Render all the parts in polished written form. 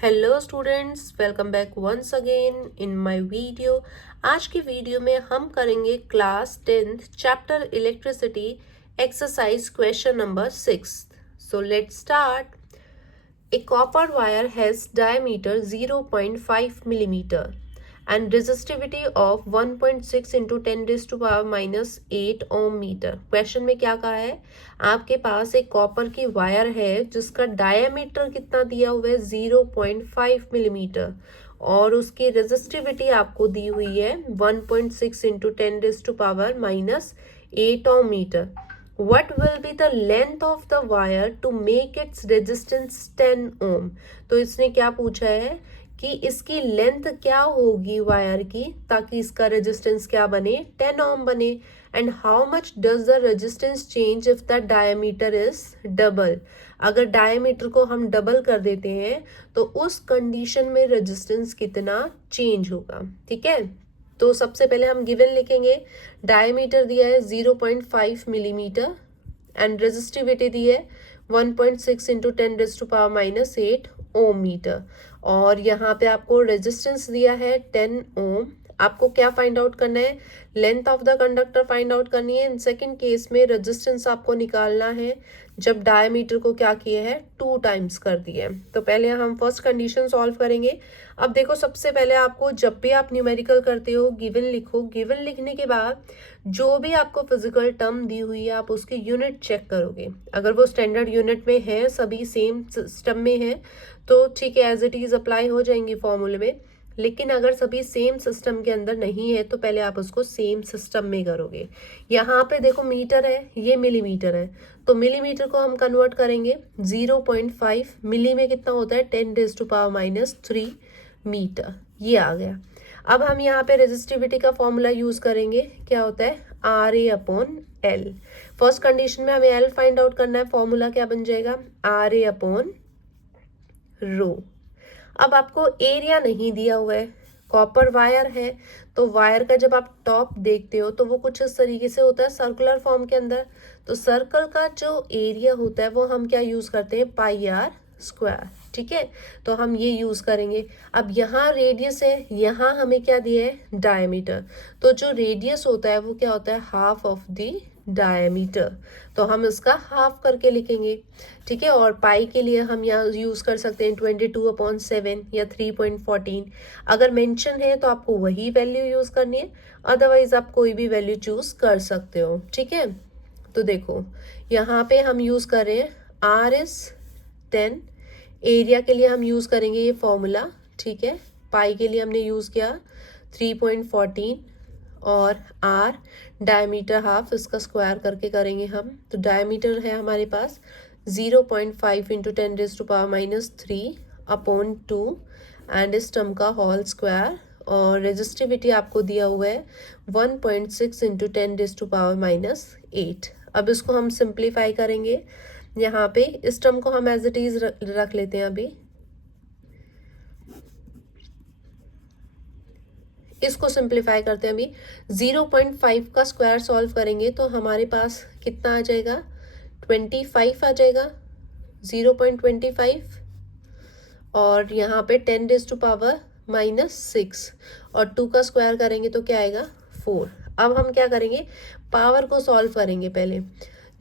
Hello students, welcome back once again in my video. आज की video में हम करेंगे class 10th chapter electricity exercise question number 6। So let's start. A copper wire has diameter 0.5 millimeter and resistivity of 1.6 into 10 raised to power minus 8 ohm meter। Question में क्या कहा है, आपके पास एक कॉपर की वायर है जिसका डायमीटर कितना दिया हुआ है 0.5 मिलीमीटर और उसकी रेजिस्टिविटी आपको दी हुई है 1.6 into 10 raised to power minus 8 ohm metre. What will be the length of the wire to make its resistance 10 ohm? तो इसने क्या पूछा है कि इसकी लेंथ क्या होगी वायर की ताकि इसका रेजिस्टेंस क्या बने 10 ओम बने। And how much does the resistance change if the diameter is double. अगर डायमीटर को हम डबल कर देते हैं तो उस कंडीशन में रेजिस्टेंस कितना चेंज होगा। ठीक है, तो सबसे पहले हम गिवन लिखेंगे। डायमीटर दिया है 0.5 मिलीमीटर एंड रेजिस्टिविटी दी है 1.6 into 10 raise to power minus 8 ohm metre और यहाँ पे आपको रेजिस्टेंस दिया है 10 ओम। आपको क्या फाइंड आउट करना है, length of the conductor find out करनी है। इन सेकेंड केस में रेजिस्टेंस आपको निकालना है जब डायमीटर को क्या किया है 2 टाइम्स कर दिया है। तो पहले हम फर्स्ट कंडीशन सॉल्व करेंगे। अब देखो, सबसे पहले आपको जब भी आप न्यूमेरिकल करते हो गिवन लिखो। गिवन लिखने के बाद जो भी आपको फिजिकल टर्म दी हुई है आप उसके यूनिट चेक करोगे। अगर वो स्टैंडर्ड यूनिट में है, सभी सेम सिस्टम में है तो ठीक है, एज इट इज अप्लाई हो जाएंगी फॉर्मूले में। लेकिन अगर सभी सेम सिस्टम के अंदर नहीं है तो पहले आप उसको सेम सिस्टम में करोगे। यहाँ पे देखो मीटर है, ये मिलीमीटर है, तो मिलीमीटर को हम कन्वर्ट करेंगे 0.5 मिली में कितना होता है 10 raise to power minus 3 metre. ये आ गया। अब हम यहाँ पे रेजिस्टिविटी का फॉर्मूला यूज करेंगे। क्या होता है R A upon L. First condition में हमें एल फाइंड आउट करना है। फॉर्मूला क्या बन जाएगा आर ए अपॉन रो। अब आपको एरिया नहीं दिया हुआ है, कॉपर वायर है तो वायर का जब आप टॉप देखते हो तो वो कुछ इस तरीके से होता है सर्कुलर फॉर्म के अंदर। तो सर्कल का जो एरिया होता है वो हम क्या यूज करते हैं पाई आर स्क्वायर। ठीक है, तो हम ये यूज करेंगे। अब यहाँ रेडियस है, यहाँ हमें क्या दिया है डायमीटर, तो जो रेडियस होता है वो क्या होता है हाफ ऑफ द डायमीटर, तो हम इसका हाफ करके लिखेंगे। ठीक है, और पाई के लिए हम यहाँ यूज कर सकते हैं 22/7 या 3.14। अगर मेंशन है तो आपको वही वैल्यू यूज करनी है, अदरवाइज आप कोई भी वैल्यू चूज कर सकते हो। ठीक है, तो देखो यहाँ पे हम यूज कर रहे हैं आर इज 10। एरिया के लिए हम यूज करेंगे ये फॉर्मूला। ठीक है, पाई के लिए हमने यूज किया 3.14 और आर डायमीटर हाफ, इसका स्क्वायर करके करेंगे हम। तो डायमीटर है हमारे पास 0.5 into 10 raise to power minus 3 upon 2 and इस टर्म का होल स्क्वायर। और रेजिस्टिविटी आपको दिया हुआ है 1.6 into 10 raise to power minus 8। अब इसको हम सिंप्लीफाई करेंगे। यहाँ पे इस टर्म को हम एज इट इज रख लेते हैं। अभी इसको सिंप्लीफाई करते हैं। अभी 0.5 का स्क्वायर सॉल्व करेंगे तो हमारे पास कितना आ जाएगा 25 आ जाएगा, 0.25। और यहाँ पे 10 रेज टू पावर माइनस 6 और 2 का स्क्वायर करेंगे तो क्या आएगा 4। अब हम क्या करेंगे, पावर को सॉल्व करेंगे। पहले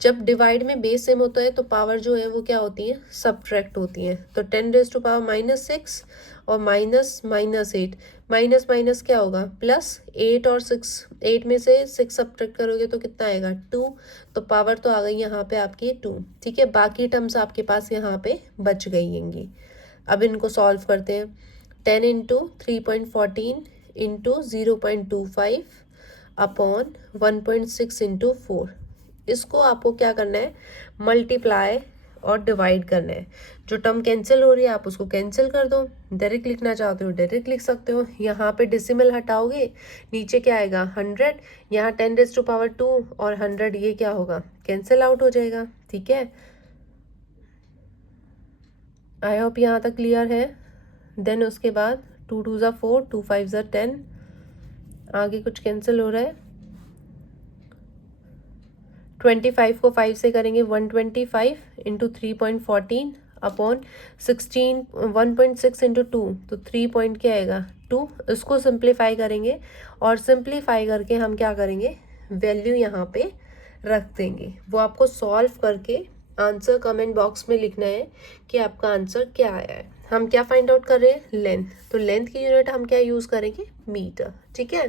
जब डिवाइड में बेस सेम होता है तो पावर जो है वो क्या होती है सब्ट्रैक्ट होती है। तो 10 रेज टू पावर माइनस 6 और माइनस माइनस 8, माइनस माइनस क्या होगा प्लस 8 और 6, 8 में से 6 सब्ट्रैक्ट करोगे तो कितना आएगा 2। तो पावर तो आ गई यहाँ पे आपकी 2। ठीक है, बाकी टर्म्स आपके पास यहाँ पे बच गई होंगी। अब इनको सॉल्व करते हैं। 10 इंटू 3.14 इंटू 0.25 अपॉन 1.6 इंटू 4। इसको आपको क्या करना है मल्टीप्लाई और डिवाइड करना है। जो टर्म कैंसिल हो रही है आप उसको कैंसिल कर दो, डायरेक्ट लिखना चाहते हो डायरेक्ट लिख सकते हो। यहाँ पे डिसिमल हटाओगे नीचे क्या आएगा 100, यहाँ 10 रेज टू पावर 2 और 100 ये क्या होगा कैंसिल आउट हो जाएगा। ठीक है, आई होप यहाँ तक क्लियर है। देन उसके बाद 2 2 ज़ा 4, 2 5 ज़ा 10, आगे कुछ कैंसिल हो रहा है। 25 को 5 से करेंगे 125 इंटू 3.14 अपॉन 16, 1.6 इंटू 2 तो 3 पॉइंट क्या आएगा 2। इसको सिंप्लीफाई करेंगे और सिंप्लीफाई करके हम क्या करेंगे वैल्यू यहाँ पे रख देंगे। वो आपको सॉल्व करके आंसर कमेंट बॉक्स में लिखना है कि आपका आंसर क्या आया है। हम क्या फाइंड आउट कर रहे हैं लेंथ, तो लेंथ की यूनिट हम क्या यूज़ करेंगे मीटर। ठीक है।